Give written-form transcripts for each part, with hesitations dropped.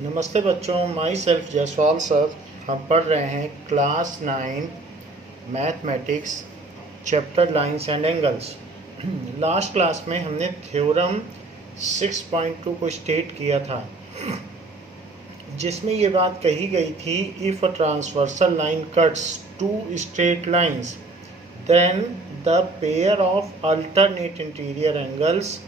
नमस्ते बच्चों, my self Jaiswal sir. हम पढ़ रहे हैं class 9 mathematics chapter lines and angles. Last class में हमने थ्योरम 6.2 को स्टेट किया था, जिसमें ये बात कही गई थी, if a transversal line cuts two straight lines then the pair of alternate interior angles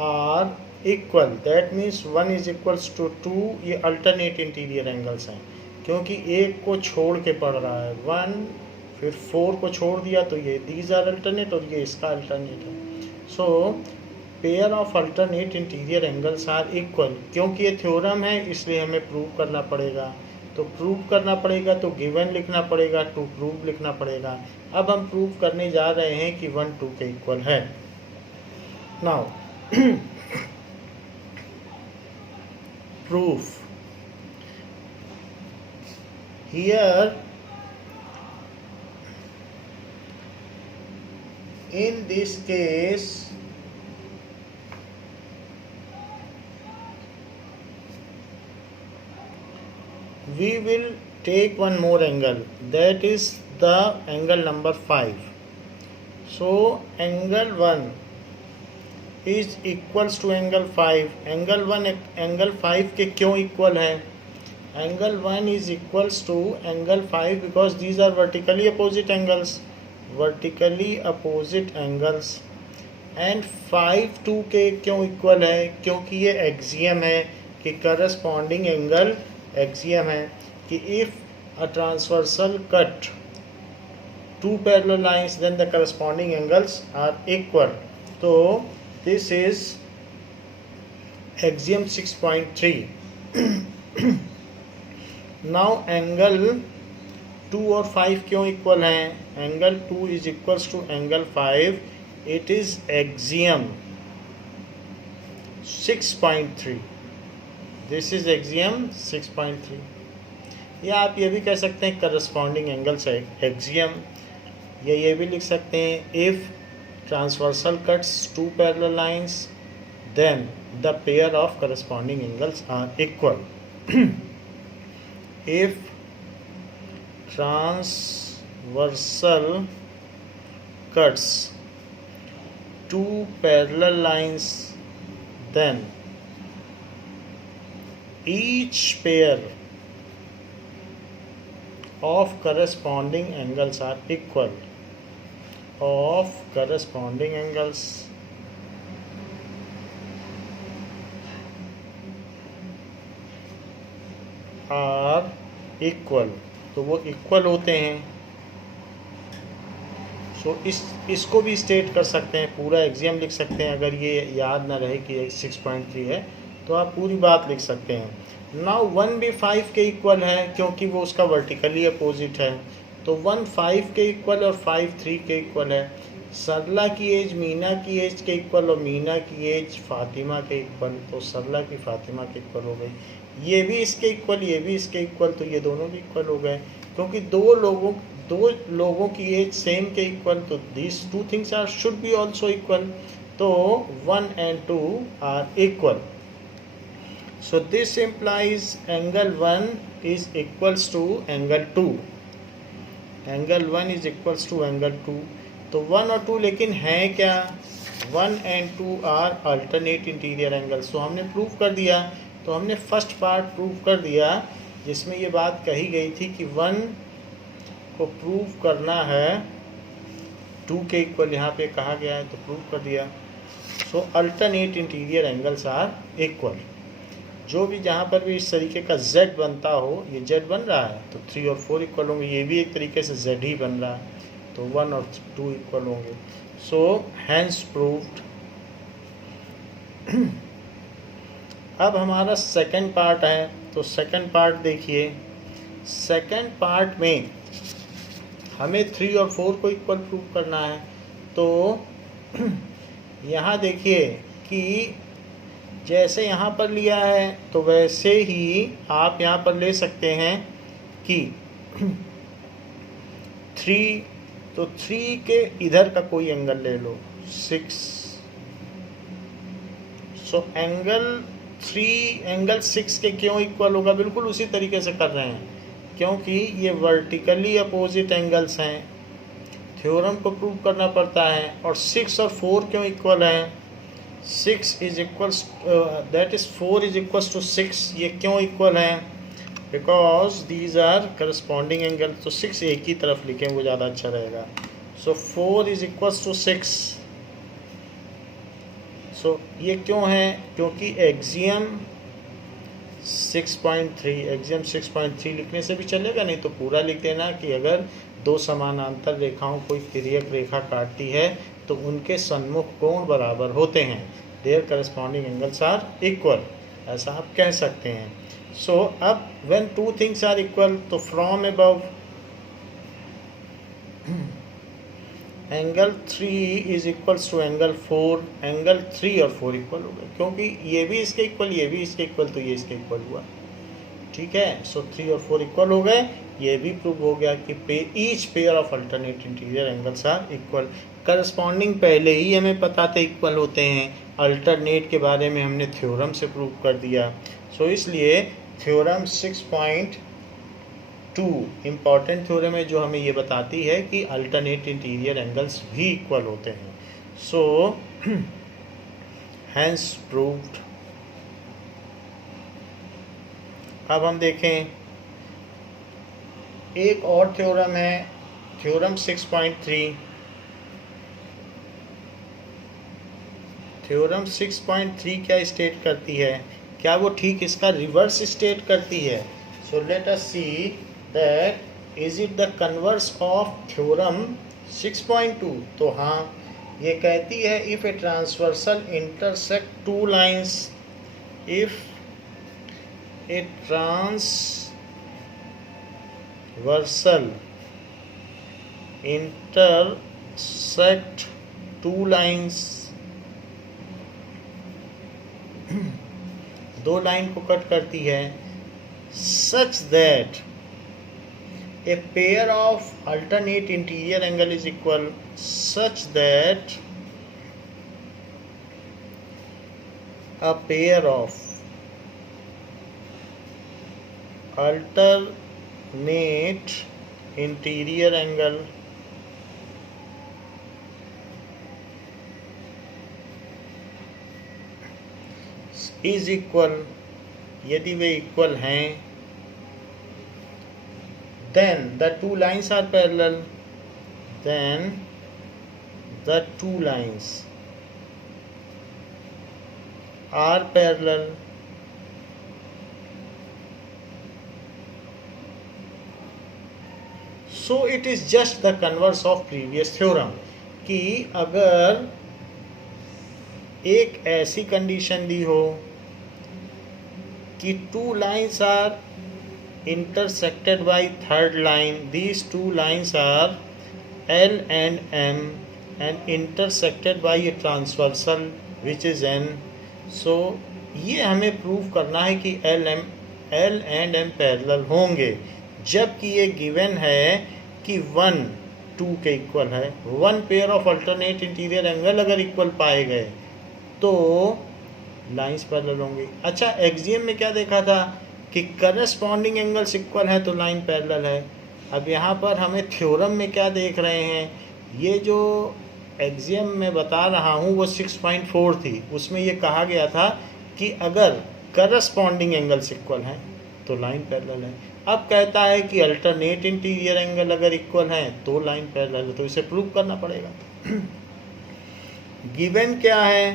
are equal. That means 1 is equals to 2। ये अल्टरनेट इंटीरियर एंगल्स हैं, क्योंकि एक को छोड़ के पड़ रहा है 1, फिर 4 को छोड़ दिया तो ये दीज आर अल्टरनेट और ये इसका अल्टरनेट है। So pair of alternate interior angles are equal. क्योंकि ये थ्योरम है इसलिए हमें प्रूव करना पड़ेगा। तो प्रूव करना पड़ेगा तो गिवन लिखना पड़ेगा, टू प्रूव लिखना पड़ेगा। अब हम प्रूव करने जा रहे हैं कि 1 2 के इक्वल है। Now proof. Here in this case we will take one more angle, that is the angle number 5. So angle 1 is equals to angle 5। Angle 1 angle 5 के क्यों इक्वल है? Angle 1 is equals to angle 5 because these are vertically opposite angles. Vertically opposite angles. And 5 2 के क्यों equal है? क्योंकि ये axiom है कि करस्पॉन्डिंग एंगल एक्सियम है कि if a transversal cut two parallel lines then the corresponding angles are equal. तो this is axiom 6.3. now angle 2 और 5 क्यों इक्वल हैं? Angle 2 is equals to angle 5, it is axiom 6.3. This is axiom 6.3. या आप ये भी कह सकते हैं करस्पॉन्डिंग एंगल्स है axiom, या ये भी लिख सकते हैं if transversal cuts two parallel lines then the pair of corresponding angles are equal. if transversal cuts two parallel lines then each pair of corresponding angles are equal. Of corresponding angles are equal. तो वो equal होते हैं। सो इसको भी state कर सकते हैं, पूरा एग्जाम लिख सकते हैं। अगर ये याद ना रहे कि 6.3 है तो आप पूरी बात लिख सकते हैं। नाउ 1 भी 5 के इक्वल है क्योंकि वो उसका वर्टिकली अपोजिट है। तो 1 5 के इक्वल और 5 3 के इक्वल है। सरला की एज मीना की एज के इक्वल और मीना की एज फातिमा के इक्वल, तो सरला की फातिमा के इक्वल हो गई। ये भी इसके इक्वल, ये भी इसके इक्वल, तो ये दोनों भी इक्वल हो गए क्योंकि दो लोगों की एज सेम के इक्वल। तो this two things are should be also equal. तो 1 and 2 are equal. So this implies angle 1 is equals to angle 2। Angle 1 is equals to angle 2। तो 1 और 2 लेकिन हैं क्या? 1 and 2 are alternate interior angles. तो हमने प्रूव कर दिया। तो हमने फर्स्ट पार्ट प्रूव कर दिया जिसमें ये बात कही गई थी कि 1 को प्रूव करना है 2 के इक्वल, यहाँ पे कहा गया है तो प्रूव कर दिया। So alternate interior angles are equal. जो भी जहाँ पर भी इस तरीके का z बनता हो, ये z बन रहा है तो 3 और 4 इक्वल होंगे। ये भी एक तरीके से z ही बन रहा है तो 1 और 2 इक्वल होंगे। So hence proved. अब हमारा सेकंड पार्ट है। तो सेकंड पार्ट देखिए। सेकंड पार्ट में हमें 3 और 4 को इक्वल प्रूव करना है। तो यहाँ देखिए कि जैसे यहाँ पर लिया है तो वैसे ही आप यहाँ पर ले सकते हैं कि 3, तो 3 के इधर का कोई एंगल ले लो 6। सो एंगल 3 एंगल 6 के क्यों इक्वल होगा, बिल्कुल उसी तरीके से कर रहे हैं, क्योंकि ये वर्टिकली अपोजिट एंगल्स हैं, थ्योरम को प्रूव करना पड़ता है। और 6 और 4 क्यों इक्वल हैं, 6 is equals that is 4 is equals to 6, ये क्यों इक्वल हैं, because these are corresponding angle. तो 6 एक ही तरफ लिखें, वो ज़्यादा अच्छा रहेगा। सो 4 इज इक्वल्स टू 6। सो ये क्यों है, क्योंकि एक्सियम 6.3, एक्सियम 6.3 लिखने से भी चलेगा, नहीं तो पूरा लिख देना कि अगर दो समानांतर रेखाओं कोई तिर्यक रेखा काटती है तो उनके सन्मुख कोण बराबर होते हैं, their corresponding angles are equal, ऐसा आप कह सकते हैं। सो अब when two things are equal, तो from above angle 3 is equals to angle 4, angle 3 और 4 इक्वल हो गए, क्योंकि ये भी इसके इक्वल, ये भी इसके इक्वल, तो ये इसके इक्वल हुआ, ठीक है। सो 3 और 4 इक्वल हो गए, ये भी प्रूव हो गया कि each pair of alternate interior angles are equal. Corresponding पहले ही हमें पता था इक्वल होते हैं, अल्टरनेट के बारे में हमने थ्योरम से प्रूव कर दिया। सो इसलिए थ्योरम 6.2 इम्पॉर्टेंट थ्योरम है जो हमें ये बताती है कि अल्टरनेट इंटीरियर एंगल्स भी इक्वल होते हैं। So hence proved. अब हम देखें एक और थ्योरम है, थ्योरम 6.3। थ्योरम 6.3 क्या स्टेट करती है, क्या वो ठीक इसका रिवर्स स्टेट करती है। So let us see that is it the converse of theorem 6.2। तो हाँ, ये कहती है if a transversal intersect two lines, if a transversal intersect two lines, दो लाइन को कट करती है, such that a pair of alternate interior angle is equal, such that a pair of alternate interior angle is equal, यदि वे equal हैं, then the two lines are parallel, then the two lines are parallel, so it is just the converse of previous theorem, कि अगर एक ऐसी condition दी हो कि two lines are intersected by third line, these two lines are L and M and intersected by a transversal which is N. So ये हमें prove करना है कि L and M पैरेलल होंगे, जबकि ये गिवन है कि 1 2 के इक्वल है। One pair of alternate interior angle अगर इक्वल पाए गए तो लाइंस पैरेलल होंगी। अच्छा, एक्सियम में क्या देखा था कि करस्पॉन्डिंग एंगल्स इक्वल है तो लाइन पैरेलल है। अब यहाँ पर हमें थ्योरम में क्या देख रहे हैं, ये जो एक्सियम में बता रहा हूँ वो 6.4 थी, उसमें ये कहा गया था कि अगर करस्पॉन्डिंग एंगल्स इक्वल हैं तो लाइन पैरेलल है। अब कहता है कि अल्टरनेट इंटीरियर एंगल अगर इक्वल हैं तो लाइन पैरेलल है, तो इसे प्रूव करना पड़ेगा। गिवन क्या है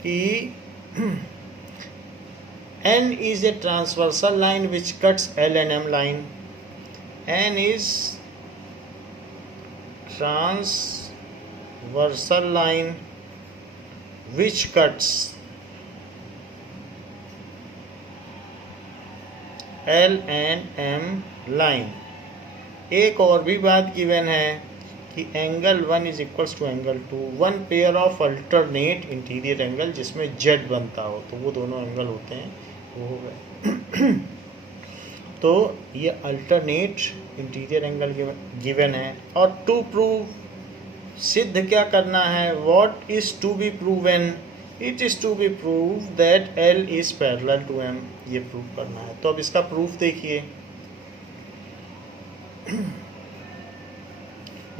कि N is a transversal line which cuts L and M line. N is transversal line which cuts L and M line. एक और भी बात गिवन है कि angle 1 is equals to angle 2, one pair of alternate interior angle जिसमें Z बनता हो, तो वो दोनों एंगल होते हैं, वो हो गए। तो ये अल्टरनेट इंटीरियर एंगल गिवन है। और टू प्रूव, सिद्ध क्या करना है, what is to be proven, it is to be prove that L is parallel to M, ये प्रूव करना है। तो अब इसका प्रूफ देखिए।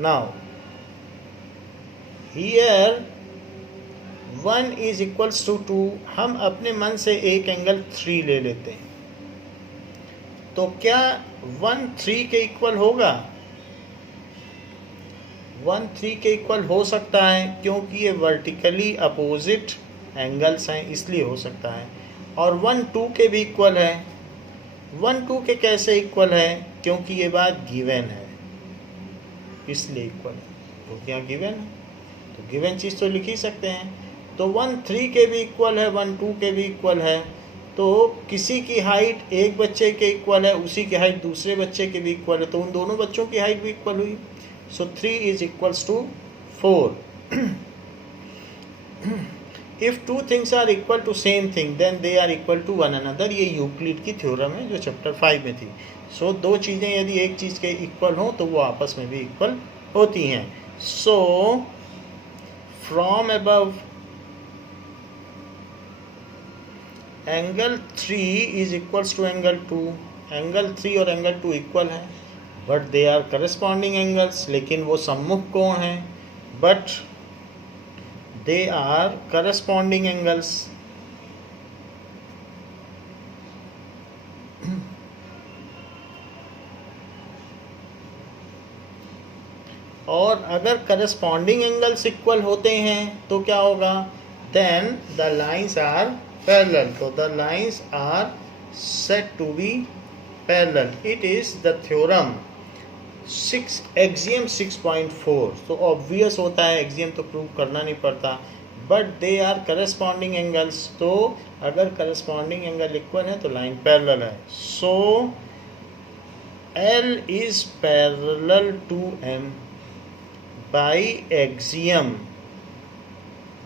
Now here 1 is equals to 2, हम अपने मन से एक एंगल 3 ले लेते हैं, तो क्या 1 3 के इक्वल होगा? 1 3 के इक्वल हो सकता है क्योंकि ये वर्टिकली अपोजिट एंगल्स हैं, इसलिए हो सकता है। और 1 2 के भी इक्वल है। 1 2 के कैसे इक्वल है? क्योंकि ये बात गिवन है, इसलिए इक्वल है, क्योंकि यहाँ गिवन है, तो गिवन चीज़ तो लिख ही सकते हैं। तो 1 3 के भी इक्वल है, 1 2 के भी इक्वल है। तो किसी की हाइट एक बच्चे के इक्वल है, उसी की हाइट दूसरे बच्चे के भी इक्वल है, तो उन दोनों बच्चों की हाइट भी इक्वल हुई। So 3 is equals to 4। If two things are equal to same thing then they are equal to one another, ये यूक्लिड की थ्योरम है जो चैप्टर 5 में थी। सो दो चीज़ें यदि एक चीज़ के इक्वल हों तो वो आपस में भी इक्वल होती हैं। So from above angle 3 is equals to angle 2, angle 3 और एंगल 2 इक्वल है, but they are corresponding angles, लेकिन वो सम्मुख कोण हैं, but they are corresponding angles. और अगर करस्पॉन्डिंग एंगल्स इक्वल होते हैं तो क्या होगा? Then the lines are parallel, तो the lines are said to be parallel. It is the theorem axiom 6.4। तो ऑब्वियस होता है, एक्सियम तो प्रूव करना नहीं पड़ता, but they are corresponding angles, तो अगर करस्पॉन्डिंग एंगल इक्वल है तो लाइन पैरेलल है। So L is parallel to M by axiom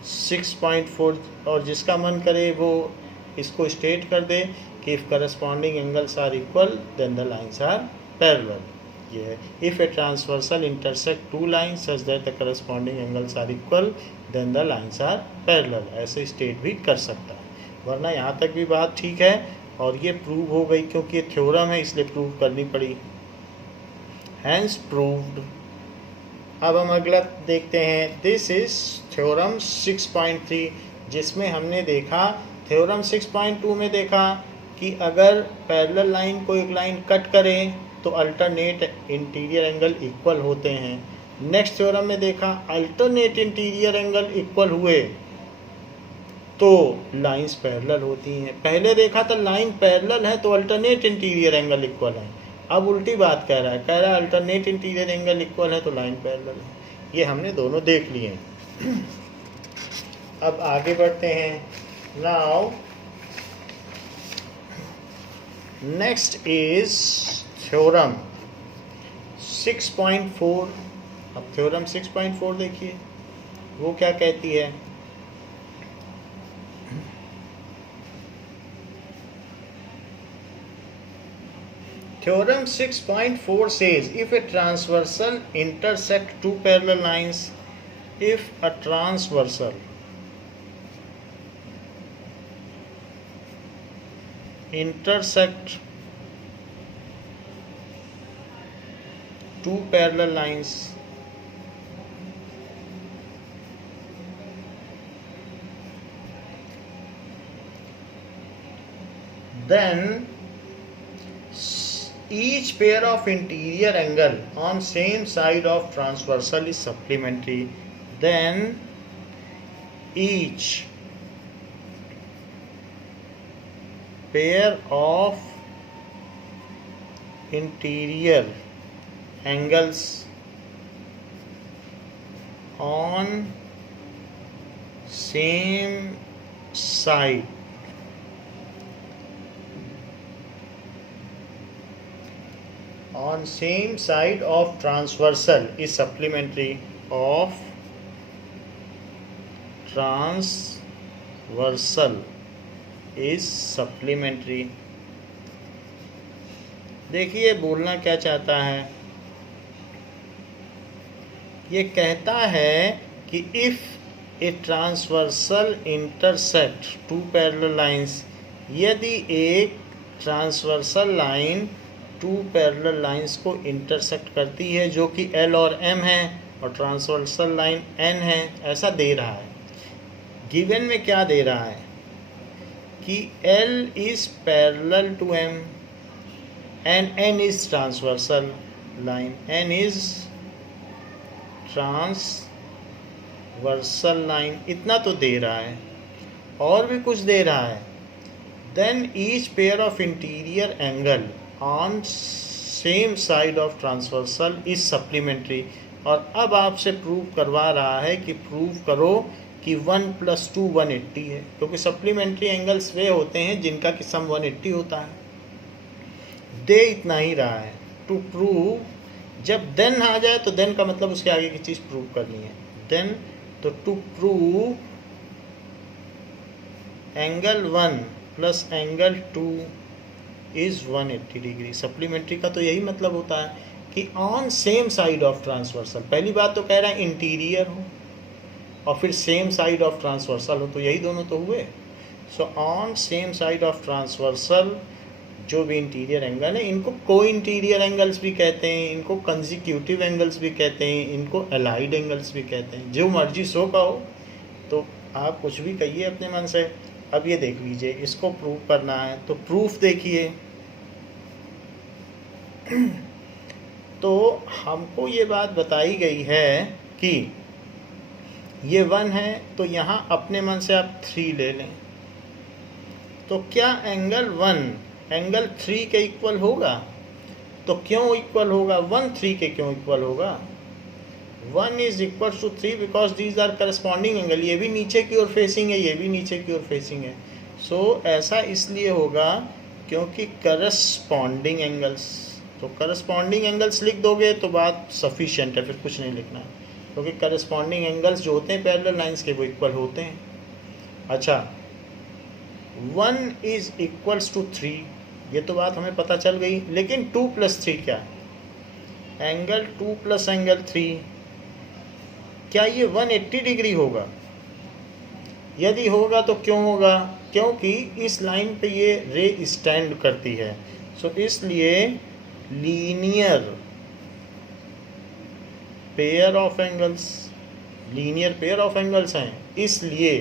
6.4। और जिसका मन करे वो इसको स्टेट कर दे कि if corresponding angles are equal then the lines are parallel. ये है, if a transversal intersect two lines such that the corresponding angles are equal then the lines are parallel, ऐसे स्टेट भी कर सकता है। वरना यहाँ तक भी बात ठीक है, और ये प्रूव हो गई क्योंकि ये थ्योरम है इसलिए प्रूव करनी पड़ी, हैंस प्रूव्ड। अब हम अगला देखते हैं। दिस इज थ्योरम 6.3, जिसमें हमने देखा थ्योरम 6.2 में देखा कि अगर पैरेलल लाइन को एक लाइन कट करे तो अल्टरनेट इंटीरियर एंगल इक्वल होते हैं। नेक्स्ट थ्योरम में देखा अल्टरनेट इंटीरियर एंगल इक्वल हुए तो लाइंस पैरेलल होती हैं। पहले देखा था लाइन पैरेलल है तो अल्टरनेट इंटीरियर एंगल इक्वल है, अब उल्टी बात कह रहा है अल्टरनेट इंटीरियर एंगल इक्वल है तो लाइन पैरेलल है। ये हमने दोनों देख लिए हैं। अब आगे बढ़ते हैं। Now next is theorem 6.4। अब थ्योरम 6.4 देखिए वो क्या कहती है। Theorem 6.4 says if a transversal intersect two parallel lines, if a transversal intersect two parallel lines, then each pair of interior angle on same side of transversal is supplementary. Then each pair of interior angles on same side of transversal is supplementary of transversal is supplementary। देखिए बोलना क्या चाहता है, ये कहता है कि if a transversal intersect two parallel lines, यदि एक transversal line two parallel lines को इंटरसेक्ट करती है जो कि L और M है और ट्रांसवर्सल लाइन N है, ऐसा दे रहा है। गिवन में क्या दे रहा है कि L is parallel to M and N is transversal line, N is transversal line, इतना तो दे रहा है। और भी कुछ दे रहा है, then each pair of interior angle on same side of transversal is supplementary. और अब आपसे प्रूव करवा रहा है कि प्रूव करो कि 1 + 2 180 है, क्योंकि सप्लीमेंट्री एंगल्स वे होते हैं जिनका कि सम 180 होता है। दे इतना ही रहा है। टू प्रूव, जब देन आ जाए तो देन का मतलब उसके आगे की चीज़ प्रूव करनी है। देन तो to prove angle 1 + angle 2 is 180 degree. Supplementary का तो यही मतलब होता है कि on same side of transversal. पहली बात तो कह रहा है इंटीरियर हो और फिर सेम साइड ऑफ ट्रांसवर्सल हो, तो यही दोनों तो हुए। So on same side of transversal जो भी इंटीरियर एंगल है, इनको को इंटीरियर एंगल्स भी कहते हैं, इनको कंजिक्यूटिव एंगल्स भी कहते हैं, इनको एलाइड एंगल्स भी कहते हैं। जो मर्जी सो का हो, तो आप कुछ भी कहिए अपने मन से। अब ये देख लीजिए, इसको प्रूव करना है तो प्रूफ देखिए। तो हमको ये बात बताई गई है कि ये 1 है, तो यहाँ अपने मन से आप 3 ले लें। तो क्या एंगल 1 एंगल 3 के इक्वल होगा? तो क्यों इक्वल होगा? 1 3 के क्यों इक्वल होगा? 1 is equal to 3 because these are corresponding angle. ये भी नीचे की ओर फेसिंग है, ये भी नीचे की ओर फेसिंग है। सो ऐसा इसलिए होगा क्योंकि करस्पॉन्डिंग एंगल्स। तो करस्पॉन्डिंग एंगल्स लिख दोगे तो बात सफिशिएंट है, फिर कुछ नहीं लिखना है, क्योंकि करस्पॉन्डिंग एंगल्स जो होते हैं पैरेलल लाइंस के वो इक्वल होते हैं। अच्छा, 1 इज इक्वल्स टू 3, ये तो बात हमें पता चल गई। लेकिन 2 + 3 क्या? एंगल 2 + एंगल 3, क्या ये 180 डिग्री होगा? यदि होगा तो क्यों होगा? क्योंकि इस लाइन पे ये रे स्टैंड करती है। सो इसलिए linear pair of angles, linear pair of angles हैं, इसलिए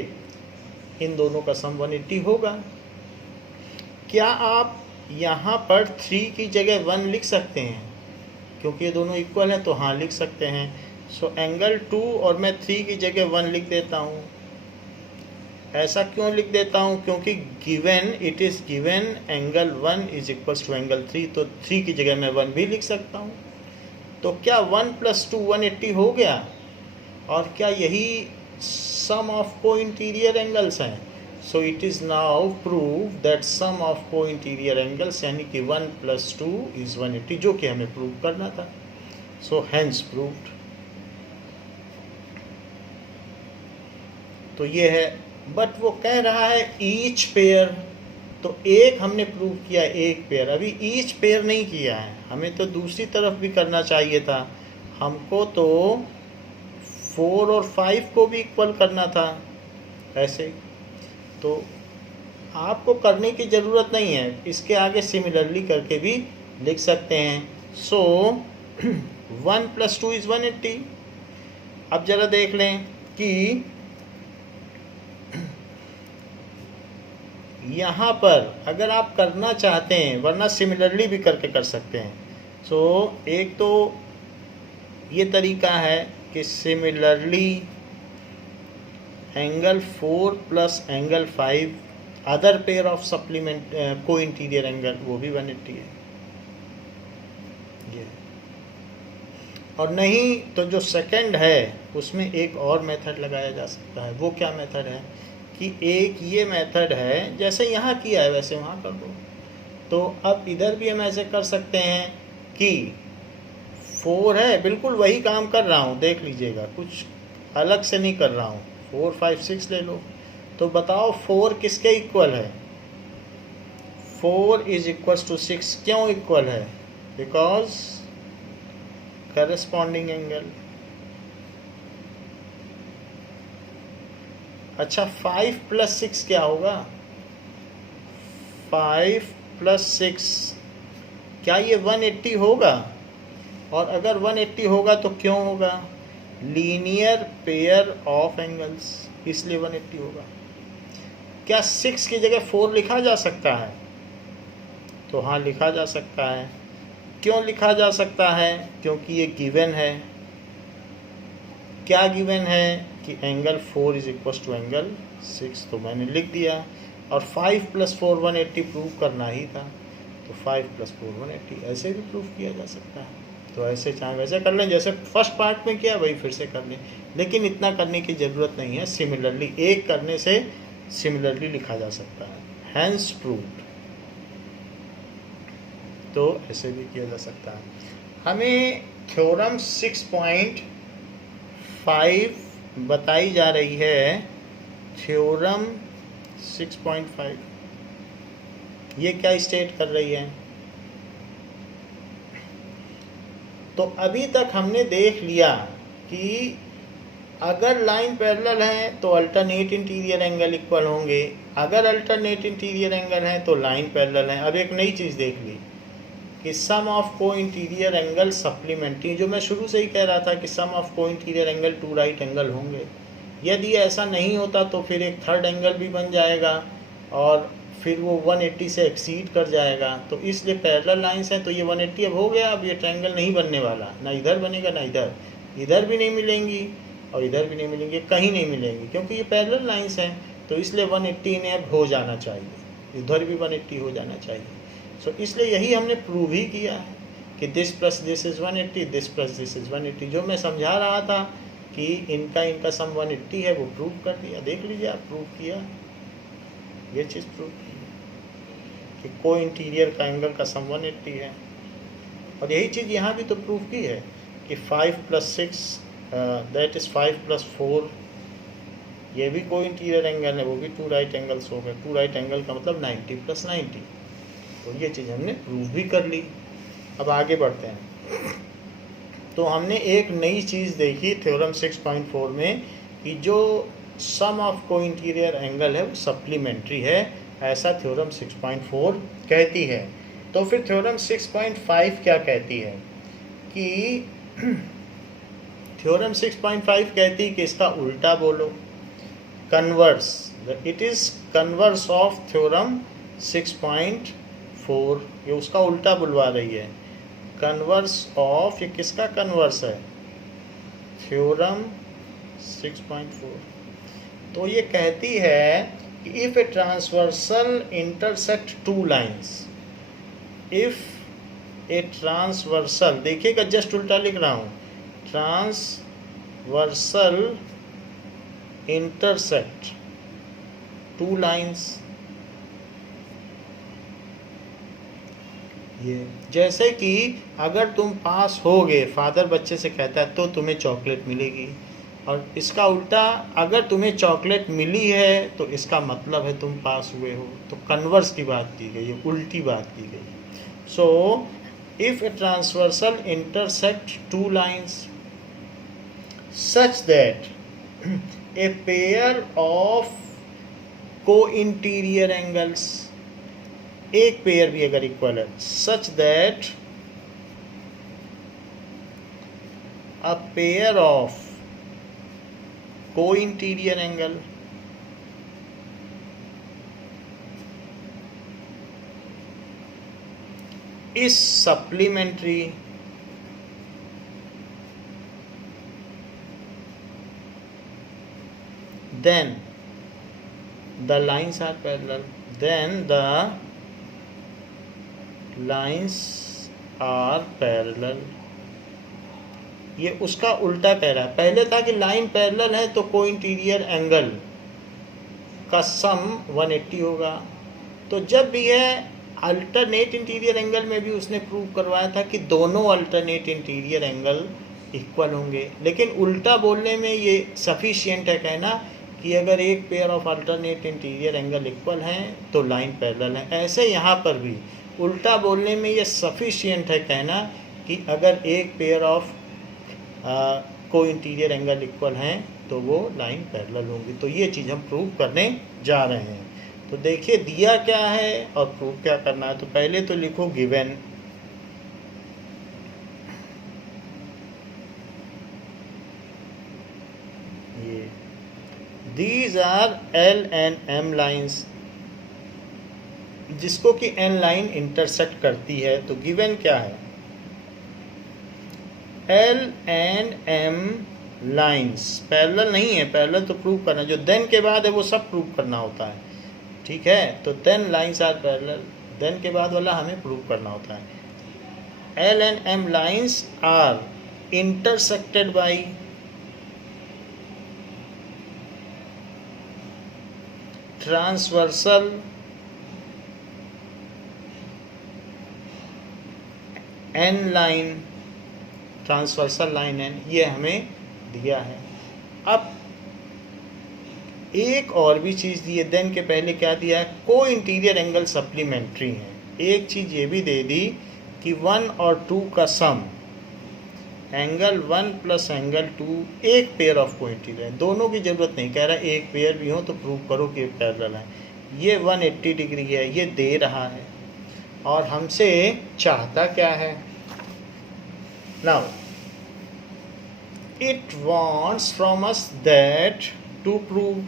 इन दोनों का सम 180 होगा। क्या आप यहाँ पर 3 की जगह 1 लिख सकते हैं? क्योंकि ये दोनों इक्वल हैं तो हाँ लिख सकते हैं। सो एंगल 2 और मैं 3 की जगह 1 लिख देता हूँ। ऐसा क्यों लिख देता हूँ? क्योंकि given, it is given angle 1 is equals to angle 3, तो 3 की जगह मैं 1 भी लिख सकता हूँ। तो क्या 1 + 2 180 हो गया? और क्या यही सम ऑफ को इंटीरियर एंगल्स हैं? So it is now prove that sum of को इंटीरियर एंगल्स यानी कि 1 + 2 इज 180, जो कि हमें प्रूव करना था। So hence proved. तो ये है, बट वो कह रहा है ईच पेयर। तो एक हमने प्रूव किया, एक पेयर, अभी ईच पेयर नहीं किया है। हमें तो दूसरी तरफ भी करना चाहिए था, हमको तो 4 और 5 को भी इक्वल करना था ऐसे। तो आपको करने की ज़रूरत नहीं है, इसके आगे सिमिलरली करके भी लिख सकते हैं। सो 1 + 2 इज़ 180। अब ज़रा देख लें कि यहाँ पर अगर आप करना चाहते हैं, वरना सिमिलरली भी करके कर सकते हैं। सो एक तो ये तरीका है कि similarly angle 4 + angle 5 other pair of supplement को इंटीरियर एंगल, वो भी 180 है ये। और नहीं तो जो सेकंड है उसमें एक और मेथड लगाया जा सकता है। वो क्या मेथड है कि एक ये मेथड है, जैसे यहाँ किया है वैसे वहाँ कर दो। तो अब इधर भी हम ऐसे कर सकते हैं कि 4 है, बिल्कुल वही काम कर रहा हूँ, देख लीजिएगा, कुछ अलग से नहीं कर रहा हूँ। 4 5 6 ले लो। तो बताओ 4 किसके इक्वल है? 4 इज इक्वल्स टू 6। क्यों इक्वल है? Because corresponding angle. अच्छा 5 + 6 क्या होगा? 5 + 6 क्या ये 180 होगा? और अगर 180 होगा तो क्यों होगा? लीनियर पेयर ऑफ एंगल्स, इसलिए 180 होगा। क्या 6 की जगह 4 लिखा जा सकता है? तो हाँ, लिखा जा सकता है। क्यों लिखा जा सकता है? क्योंकि ये गिवन है। क्या गिवन है? कि angle 4 is equal to angle 6, तो मैंने लिख दिया। और 5 + 4 180 प्रूव करना ही था, तो 5 + 4 180 ऐसे भी प्रूव किया जा सकता है। तो ऐसे चाहे वैसे कर लें, जैसे फर्स्ट पार्ट में किया वही फिर से कर लें, लेकिन इतना करने की ज़रूरत नहीं है। सिमिलरली एक करने से सिमिलरली लिखा जा सकता है, हैंस प्रूव्ड। तो ऐसे भी किया जा सकता है। हमें थ्योरम 6.5 बताई जा रही है। थ्योरम 6.5 ये क्या स्टेट कर रही है? तो अभी तक हमने देख लिया कि अगर लाइन पैरेलल है तो अल्टरनेट इंटीरियर एंगल इक्वल होंगे, अगर अल्टरनेट इंटीरियर एंगल है तो लाइन पैरेलल है। अब एक नई चीज़ देख ली कि सम ऑफ को इंटीरियर एंगल सप्लीमेंट्री, जो मैं शुरू से ही कह रहा था कि सम ऑफ को इंटीरियर एंगल 2 राइट एंगल होंगे। यदि ऐसा नहीं होता तो फिर एक थर्ड एंगल भी बन जाएगा और फिर वो 180 से एक्सीड कर जाएगा। तो इसलिए पैरेलल लाइंस हैं, तो ये 180 अब हो गया। अब ये ट्रायंगल नहीं बनने वाला, ना इधर बनेगा ना इधर, इधर भी नहीं मिलेंगी और इधर भी नहीं मिलेंगी, कहीं नहीं मिलेंगी, क्योंकि ये पैरेलल लाइंस हैं। तो इसलिए 180 इन्हें अब हो जाना चाहिए, इधर भी 180 हो जाना चाहिए। सो इसलिए यही हमने प्रूव ही किया है कि this plus this is 180, this plus this is 180। जो मैं समझा रहा था कि इनका सम 180 है, वो प्रूव कर दिया। देख लीजिए आप, प्रूव किया, ये चीज़ प्रूव की कि को इंटीरियर का एंगल का सम 180 है। और यही चीज़ यहाँ भी तो प्रूव की है कि 5 + 6 दैट इज़ 5 + 4, ये भी को इंटीरियर एंगल है, वो भी 2 राइट एंगल्स हो गए। 2 राइट एंगल का मतलब 90 + 90। तो ये चीज़ हमने प्रूव भी कर ली। अब आगे बढ़ते हैं। तो हमने एक नई चीज़ देखी थ्योरम 6.4 में कि जो सम ऑफ को इंटीरियर एंगल है वो सप्लीमेंट्री है, ऐसा थ्योरम 6.4 कहती है। तो फिर थ्योरम 6.5 क्या कहती है? कि थ्योरम 6.5 कहती है कि इसका उल्टा बोलो, converse, it is converse of theorem 6.4। ये उसका उल्टा बुलवा रही है। कन्वर्स ऑफ, ये किसका कन्वर्स है? थ्योरम 6.4। तो ये कहती है कि if a transversal intersect 2 lines, if a transversal, देखिएगा जस्ट उल्टा लिख रहा हूँ, ट्रांसवर्सल इंटरसेक्ट 2 लाइंस। ये जैसे कि अगर तुम पास हो गए, फादर बच्चे से कहता है तो तुम्हें चॉकलेट मिलेगी, और इसका उल्टा, अगर तुम्हें चॉकलेट मिली है तो इसका मतलब है तुम पास हुए हो। तो कन्वर्स की बात की गई है, उल्टी बात की गई है। So if a transversal intersect 2 lines such that a pair of को इंटीरियर एंगल्स, एक पेयर भी अगर इक्वल है, such that a pair of को interior angle is supplementary then the lines are parallel, then the lines are parallel। ये उसका उल्टा कह रहा है। पहले था कि लाइन पैरेलल है तो को इंटीरियर एंगल का सम 180 होगा। तो जब भी है अल्टरनेट इंटीरियर एंगल में भी उसने प्रूव करवाया था कि दोनों अल्टरनेट इंटीरियर एंगल इक्वल होंगे। लेकिन उल्टा बोलने में ये सफिशिएंट है कहना कि अगर एक pair of alternate interior angle equal हैं तो लाइन पैरेलल है। ऐसे यहाँ पर भी उल्टा बोलने में ये सफिशिएंट है कहना कि अगर एक पेयर ऑफ को इंटीरियर एंगल इक्वल हैं तो वो लाइन पैरेलल होंगी। तो ये चीज़ हम प्रूव करने जा रहे हैं। तो देखिए दिया क्या है और प्रूव क्या करना है। तो पहले तो लिखो गिवन, ये these are L and M lines, जिसको कि N लाइन इंटरसेक्ट करती है। तो गिवन क्या है, L and M lines parallel नहीं है, पैरेलल तो प्रूव करना, जो देन के बाद है वो सब प्रूव करना होता है, ठीक है। तो then lines are parallel, then के बाद वाला हमें प्रूव करना होता है। L and M lines are intersected by transversal N line, transversal line N, ये हमें दिया है। अब एक और भी चीज़ दी है, देन के पहले क्या दिया है, को इंटीरियर एंगल सप्लीमेंट्री है। एक चीज़ ये भी दे दी कि 1 और 2 का सम, एंगल 1 प्लस एंगल 2 एक पेयर ऑफ को इंटीरियर है। दोनों की ज़रूरत नहीं, कह रहा है एक पेयर भी हो तो प्रूव करो कि पैरेलल है। ये 180 डिग्री है, ये दे रहा है और हमसे चाहता क्या है, now it wants from us that to prove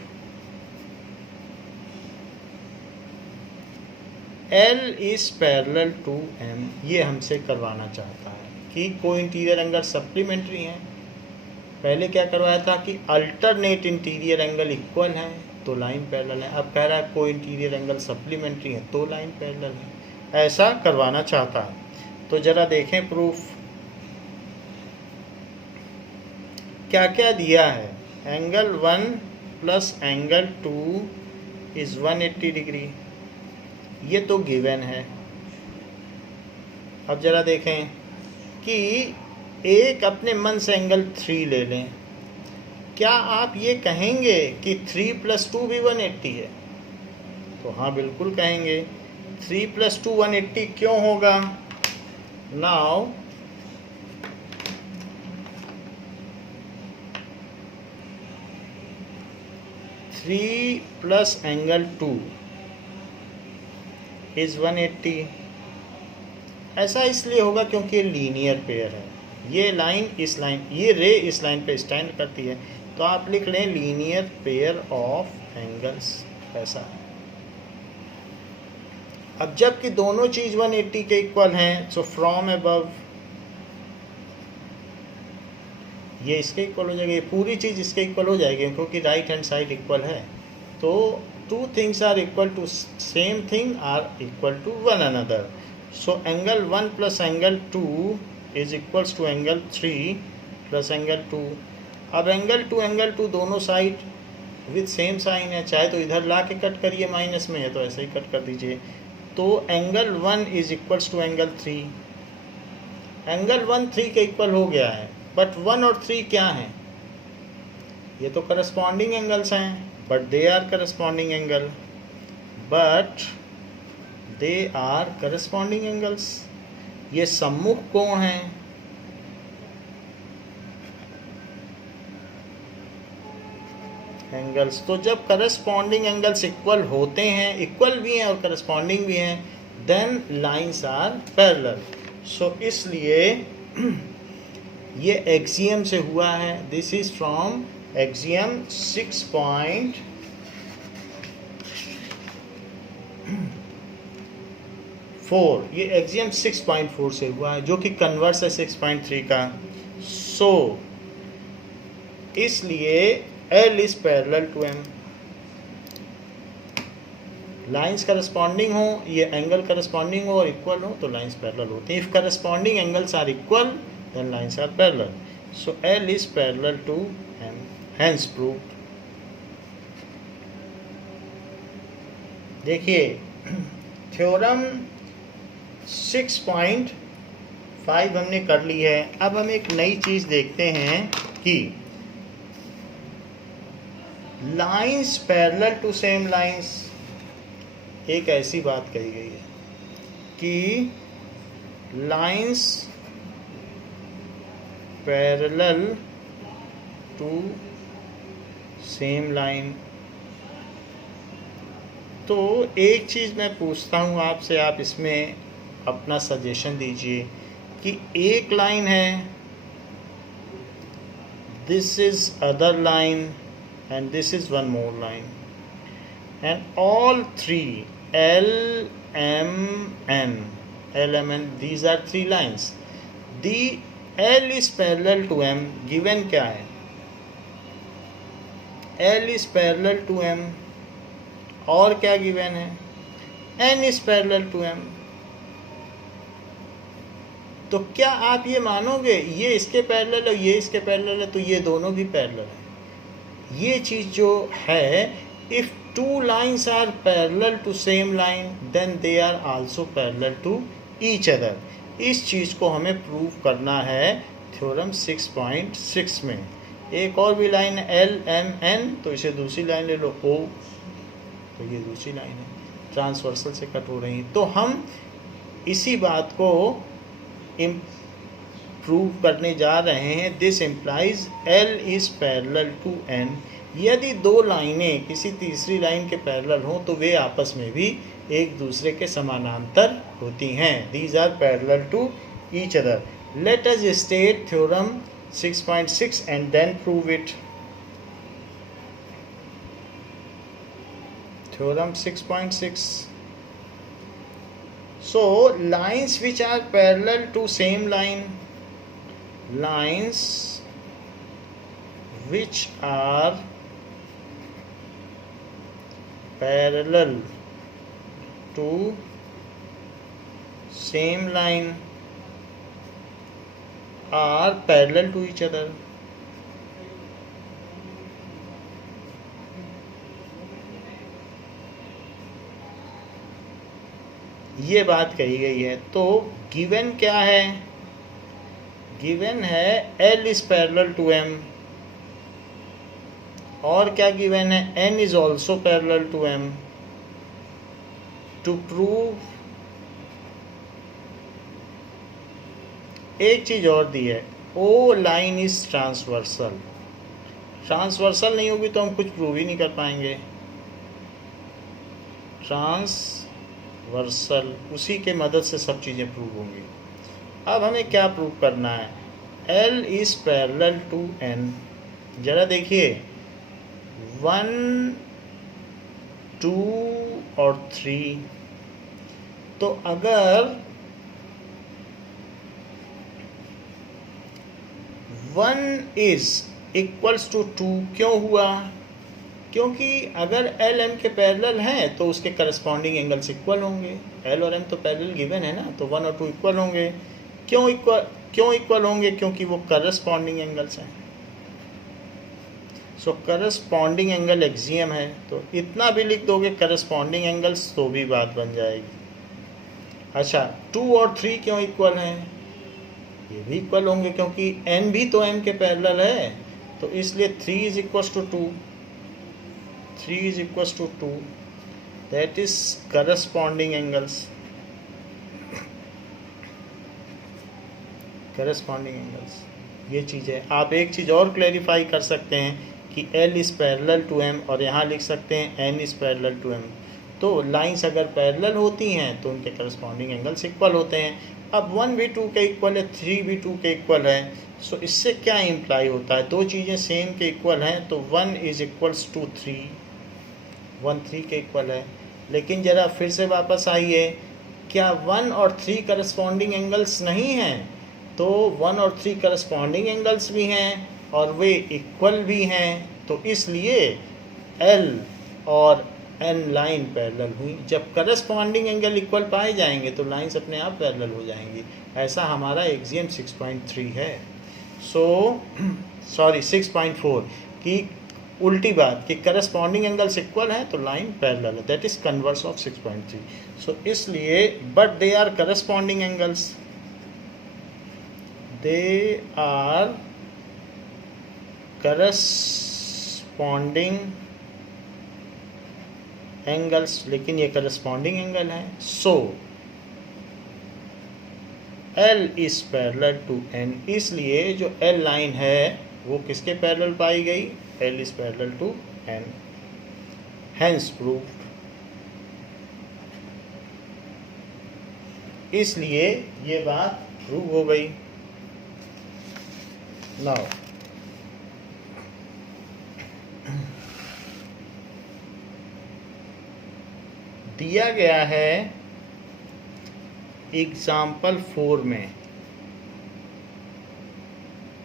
L is parallel to M, ये हमसे करवाना चाहता है कि को इंटीरियर एंगल सप्लीमेंट्री हैं। पहले क्या करवाया था कि अल्टरनेट इंटीरियर एंगल इक्वल है तो लाइन पैरेलल है। अब कह रहा है को इंटीरियर एंगल सप्लीमेंट्री है तो लाइन पैरेलल है, ऐसा करवाना चाहता है। तो ज़रा देखें प्रूफ क्या क्या दिया है। Angle 1 plus angle 2 is 180 degree, ये तो गिवन है। अब ज़रा देखें कि एक अपने मन से एंगल 3 ले लें, क्या आप ये कहेंगे कि 3 + 2 भी 180 है? तो हाँ बिल्कुल कहेंगे। 3 + 2 180 क्यों होगा? Now 3 plus angle 2 is 180। ऐसा इसलिए होगा क्योंकि ये लीनियर पेयर है, ये लाइन इस लाइन, ये रे इस लाइन पे स्टैंड करती है। तो आप लिख लें लीनियर पेयर ऑफ एंगल्स, ऐसा है। अब जबकि दोनों चीज़ 180 के इक्वल हैं, सो फ्रॉम अबव ये इसके इक्वल हो जाएगी, ये पूरी चीज़ इसके इक्वल हो जाएगी क्योंकि राइट हैंड साइड इक्वल है। तो two things are equal to same thing are equal to one another. So angle 1 plus angle 2 is equals to angle 3 plus angle 2। अब एंगल 2 दोनों साइड विथ सेम साइन है, चाहे तो इधर ला के cut करिए, माइनस में है तो ऐसे ही कट कर दीजिए। तो angle 1 is equals to angle 3। Angle 1 3 के इक्वल हो गया है, बट 1 और 3 क्या हैं? ये तो करस्पॉन्डिंग एंगल्स हैं, but they are corresponding angle, but they are corresponding angles. ये सम्मुख कोण हैं, एंगल्स। तो जब करस्पॉन्डिंग एंगल्स इक्वल होते हैं, इक्वल भी हैं और करस्पॉन्डिंग भी हैं, देन लाइंस आर पैरेलल। सो इसलिए ये एक्सियम से हुआ है। दिस इज फ्रॉम एक्सियम 6.4, ये एक्सियम 6.4 से हुआ है जो कि कन्वर्स है 6.3 का। सो इसलिए L is parallel to M। Lines corresponding हो, ये एंगल करस्पॉन्डिंग हो और इक्वल हो तो लाइंस पैरेलल होती हैं। If corresponding angles are equal then lines are parallel. So L is parallel to M, hence proved. देखिए थ्योरम 6.5 हमने कर ली है। अब हम एक नई चीज़ देखते हैं कि lines parallel to same lines, एक ऐसी बात कही गई है कि lines parallel to same line. तो एक चीज़ मैं पूछता हूँ आपसे, आप इसमें अपना सजेशन दीजिए कि एक लाइन है, this is other line and this is one more line, and all three L M N these are three lines. The L is parallel to M, given क्या है? L is parallel to M, और क्या given है? N is parallel to M. तो क्या आप ये मानोगे ये इसके पैरेलल है, ये इसके पैरेलल है, तो ये दोनों भी पैरेलल है? ये चीज़ जो है, if two lines are parallel to same line then they are also parallel to each other. इस चीज़ को हमें प्रूव करना है थ्योरम 6.6 में। एक और भी लाइन है L M N, तो इसे दूसरी लाइन ले लो O, तो ये दूसरी लाइन है, ट्रांसवर्सल से कट हो रही है। तो हम इसी बात को प्रूव करने जा रहे हैं। This implies L is parallel to N। यदि दो लाइनें किसी तीसरी लाइन के पैरेलल हों तो वे आपस में भी एक दूसरे के समानांतर होती हैं। These are parallel to each other. Let us state theorem 6.6 and then prove it. Theorem 6.6. So lines which are parallel to same line, lines which are parallel to same line are parallel to each other. ये बात कही गई है। तो given क्या है? Given है L is parallel to M, और क्या गिवन है? N is also parallel to M। To prove एक चीज और दी है, O line is transversal. Transversal नहीं होगी तो हम कुछ प्रूव ही नहीं कर पाएंगे। ट्रांसवर्सल, उसी के मदद से सब चीज़ें प्रूव होंगी। अब हमें क्या प्रूव करना है? L is parallel to N। जरा देखिए 1 2 और 3, तो अगर 1 इज इक्वल्स टू 2, क्यों हुआ? क्योंकि अगर L M के पैरेलल हैं तो उसके करस्पॉन्डिंग एंगल्स इक्वल होंगे। L और M तो पैरेलल गिवन है ना, तो 1 और 2 इक्वल होंगे। क्यों इक्वल होंगे? क्योंकि वो करस्पॉन्डिंग एंगल्स हैं। सो करस्पॉन्डिंग एंगल एक्सियम है, तो इतना भी लिख दोगे करस्पॉन्डिंग एंगल्स तो भी बात बन जाएगी। अच्छा, 2 और 3 क्यों इक्वल हैं? ये भी इक्वल होंगे क्योंकि N भी तो M के पैरेलल है, तो इसलिए 3 is equals to 2। 3 is equals to 2, that is corresponding angles. corresponding angles ये चीज़ है। आप एक चीज़ और क्लैरिफाई कर सकते हैं कि L is parallel to M, और यहाँ लिख सकते हैं N is parallel to M। तो लाइंस अगर पैरेलल होती हैं तो उनके करस्पॉन्डिंग एंगल्स इक्वल होते हैं। अब 1 भी 2 के इक्वल है, 3 भी 2 के इक्वल है। सो इससे क्या इम्प्लाई होता है? दो चीज़ें सेम के इक्वल हैं तो 1 इज इक्वल्स टू 3, 1 3 के इक्वल है। लेकिन ज़रा फिर से वापस आइए, क्या 1 और 3 करस्पॉन्डिंग एंगल्स नहीं हैं? तो 1 और 3 करस्पॉन्डिंग एंगल्स भी हैं और वे इक्वल भी हैं, तो इसलिए L और N लाइन पैरेलल हुई। जब करस्पॉन्डिंग एंगल इक्वल पाए जाएंगे तो लाइंस अपने आप पैरेलल हो जाएंगी। ऐसा हमारा एक्सियम 6.3 है। सॉरी 6.4 की उल्टी बात कि करस्पॉन्डिंग एंगल्स इक्वल हैं तो लाइन पैरेलल है, that is converse of 6.3। So इसलिए but they are corresponding angles, they are corresponding angles, लेकिन ये करस्पॉन्डिंग एंगल हैं। So L is parallel to N, इसलिए जो L लाइन है वो किसके पैरेलल पाई गई? L is parallel to N. Hence proved. इसलिए ये बात प्रूव हो गई. नाउ दिया गया है एग्जाम्पल 4 में,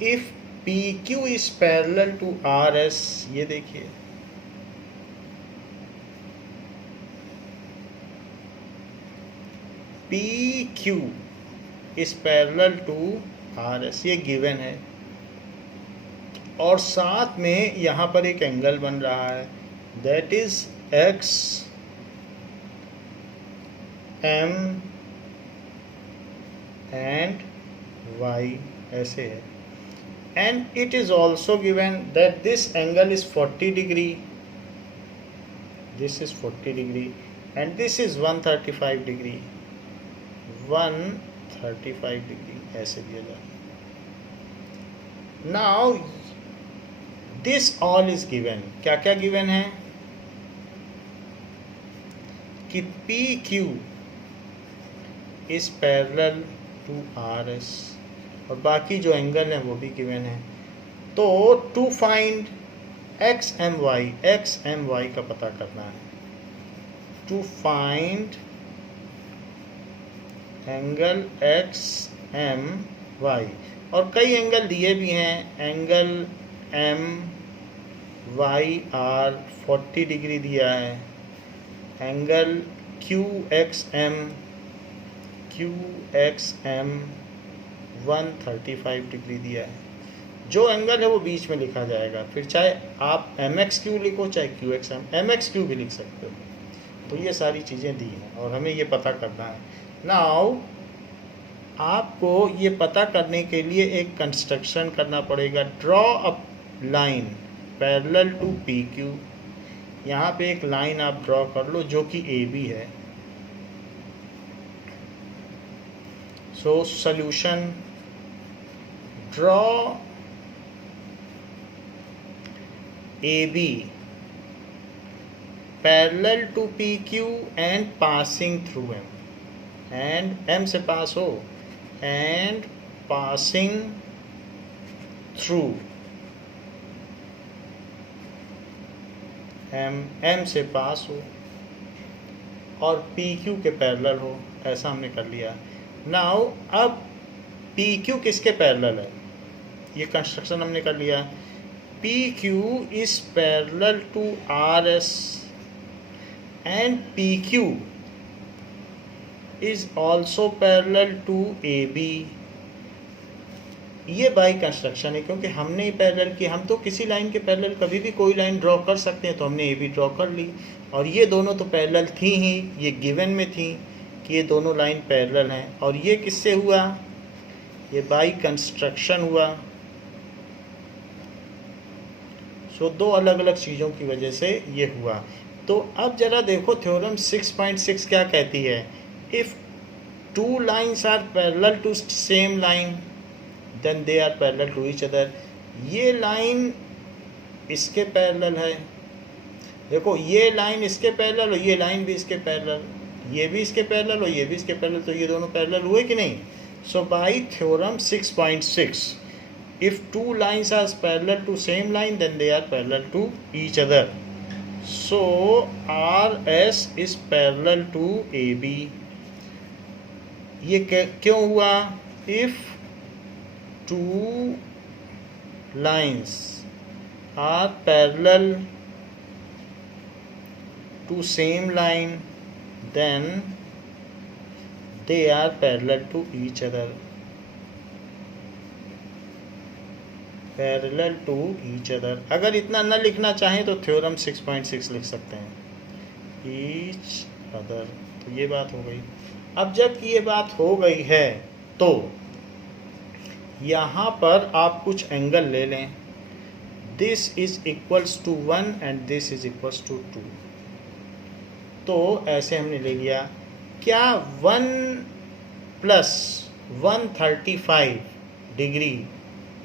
if PQ is parallel to RS. ये देखिए, PQ is parallel to RS, ये गिवन है. और साथ में यहाँ पर एक एंगल बन रहा है, that is XM and Y, ऐसे है. And it is also given that this angle is 40 degree, this is 40 degree and this is 135 degree, 135 degree ऐसे दिया जाए. Now this all is given. क्या क्या गिवन है कि PQ is parallel to RS और बाकी जो एंगल हैं वो भी गिवन है. तो टू फाइंड XMY का पता करना है. टू फाइंड एंगल XMY, और कई एंगल दिए भी हैं. एंगल MYR 40 डिग्री दिया है. एंगल QXM 135 डिग्री दिया है. जो एंगल है वो बीच में लिखा जाएगा. फिर चाहे आप MXQ लिखो चाहे QXM, MXQ भी लिख सकते हो. तो ये सारी चीज़ें दी हैं और हमें ये पता करना है. नाउ आपको ये पता करने के लिए एक कंस्ट्रक्शन करना पड़ेगा. Draw a line parallel to PQ. यहाँ पे एक लाइन आप ड्रॉ कर लो जो कि AB है. So solution, draw AB parallel to PQ and passing through M. And M से पास हो एंड पासिंग थ्रू M से पास हो और PQ के पैरेलल हो. ऐसा हमने कर लिया. नाउ अब PQ किसके पैरेलल है, ये कंस्ट्रक्शन हमने कर लिया. PQ is parallel to RS and PQ is also parallel to AB. ये बाई कंस्ट्रक्शन है क्योंकि हमने ही पैरेलल की. हम तो किसी लाइन के पैरेलल कभी भी कोई लाइन ड्रॉ कर सकते हैं, तो हमने AB ड्रॉ कर ली. और ये दोनों तो पैरेलल थी ही, ये गिवन में थी कि ये दोनों लाइन पैरेलल हैं. और ये किससे हुआ, ये बाई कंस्ट्रक्शन हुआ. सो दो अलग अलग चीज़ों की वजह से ये हुआ. तो अब जरा देखो थ्योरम 6.6 क्या कहती है. If two lines are parallel to same line then they are parallel to each other. ये लाइन इसके पैरेलल है, देखो ये लाइन इसके पैरेलल और ये लाइन भी इसके पैरेलल, ये भी इसके पैरेलल और ये भी इसके पैरेलल. तो ये दोनों पैरेलल हुए कि नहीं. सो bye theorem 6.6, if two lines are parallel to same line then they are parallel to each other. So RS is parallel to AB. ये क्यों हुआ. if two lines are parallel to same line then they are parallel to each other. Parallel to each other. अगर इतना न लिखना चाहें तो theorem 6.6 लिख सकते हैं, ईच अदर. तो ये बात हो गई. अब जब ये बात हो गई है तो यहाँ पर आप कुछ एंगल ले लें. This is equals to 1 and this is equals to 2. तो ऐसे हमने ले लिया. क्या 1 + 135 डिग्री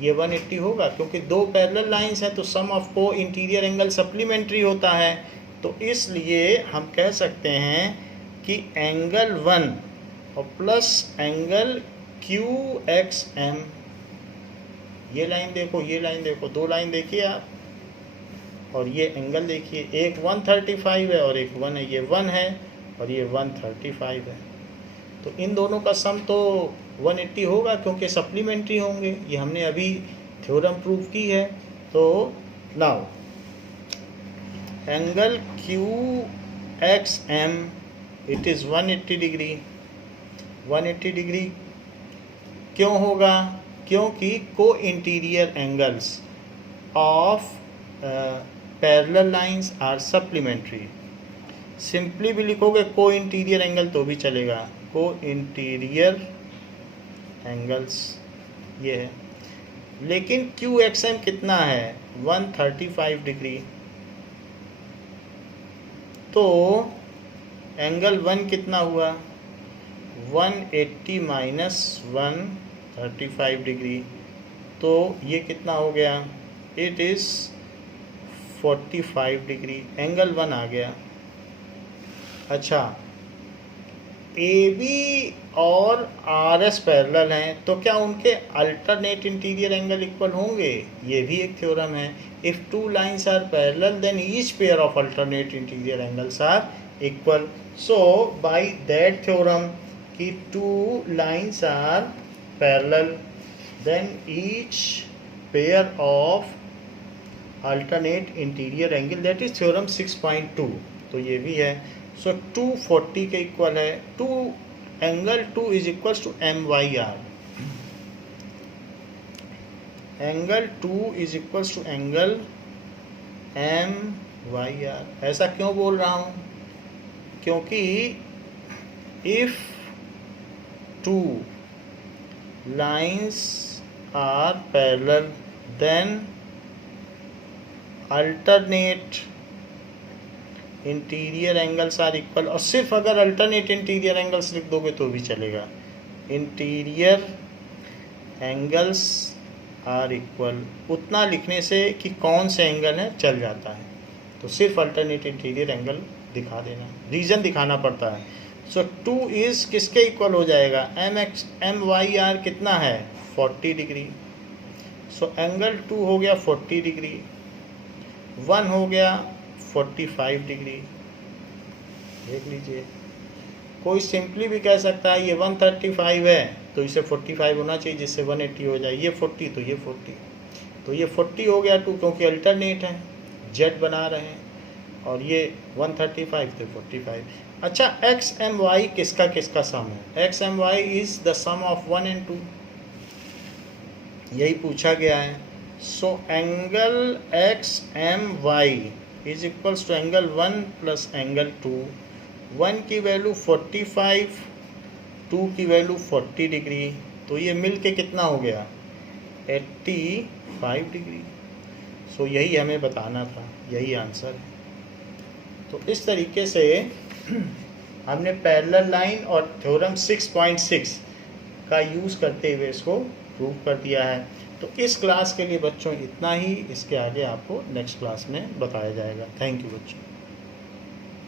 ये 180 होगा, क्योंकि दो पैरेलल लाइंस हैं तो सम ऑफ को इंटीरियर एंगल सप्लीमेंट्री होता है। तो इसलिए हम कह सकते हैं कि एंगल 1 और प्लस एंगल QXM, ये लाइन देखो, ये लाइन देखो, दो लाइन देखिए आप, और ये एंगल देखिए, एक 135 है और एक 1 है, ये 1 है और ये 135 है। तो इन दोनों का सम तो 180 होगा, क्योंकि सप्लीमेंट्री होंगे। ये हमने अभी थ्योरम प्रूव की है। तो now angle QXM it is 180 degree. 180 degree क्यों होगा? क्योंकि को interior angles of parallel lines are supplementary. Simply भी लिखोगे को इंटीरियर एंगल तो भी चलेगा, को इंटीरियर एंगल्स ये है। लेकिन QXM कितना है? 135 डिग्री। तो एंगल 1 कितना हुआ? 180 माइनस 135 डिग्री। तो ये कितना हो गया? It is 45 degree. एंगल 1 आ गया। अच्छा, AB और RS पैरेलल हैं, तो क्या उनके अल्टरनेट इंटीरियर एंगल इक्वल होंगे? ये भी एक थ्योरम है। If two lines are parallel then each pair of alternate interior angles are equal. So by that theorem कि two lines are parallel then each pair of alternate interior angle, that is theorem 6.2। तो ये भी है। सो 240 के equal है। Angle 2 is equal to MYR। Angle 2 is equal to angle MYR। ऐसा क्यों बोल रहा हूँ? क्योंकि if two lines are parallel then alternate interior angles are equal. और सिर्फ अगर अल्टरनेट इंटीरियर एंगल्स लिख दोगे तो भी चलेगा। इंटीरियर एंगल्स आर इक्वल उतना लिखने से कि कौन से एंगल है चल जाता है। तो सिर्फ अल्टरनेट इंटीरियर एंगल दिखा देना, रीज़न दिखाना पड़ता है। सो 2 इज़ किसके इक्वल हो जाएगा? MYR कितना है? 40 डिग्री। सो एंगल 2 हो गया 40 डिग्री, 1 हो गया 45 डिग्री। देख लीजिए, कोई सिंपली भी कह सकता है ये 135 है तो इसे 45 होना चाहिए जिससे 180 हो जाए। ये 40 तो ये 40, तो ये 40 हो गया 2, क्योंकि अल्टरनेट है, जेड बना रहे हैं, और ये 135 तो 45। अच्छा, XMY किसका किसका सम है? XMY is the sum of 1 and 2, यही पूछा गया है। So angle XMY is equals to angle 1 plus angle 2। 1 की वैल्यू 45, 2 की वैल्यू 40 डिग्री, तो ये मिल के कितना हो गया? 85 डिग्री। सो यही हमें बताना था, यही आंसर है। तो इस तरीके से हमने पैरेलल लाइन और थ्योरम 6.6 का यूज़ करते हुए इसको प्रूव कर दिया है। तो इस क्लास के लिए बच्चों इतना ही, इसके आगे आपको नेक्स्ट क्लास में बताया जाएगा। थैंक यू बच्चों।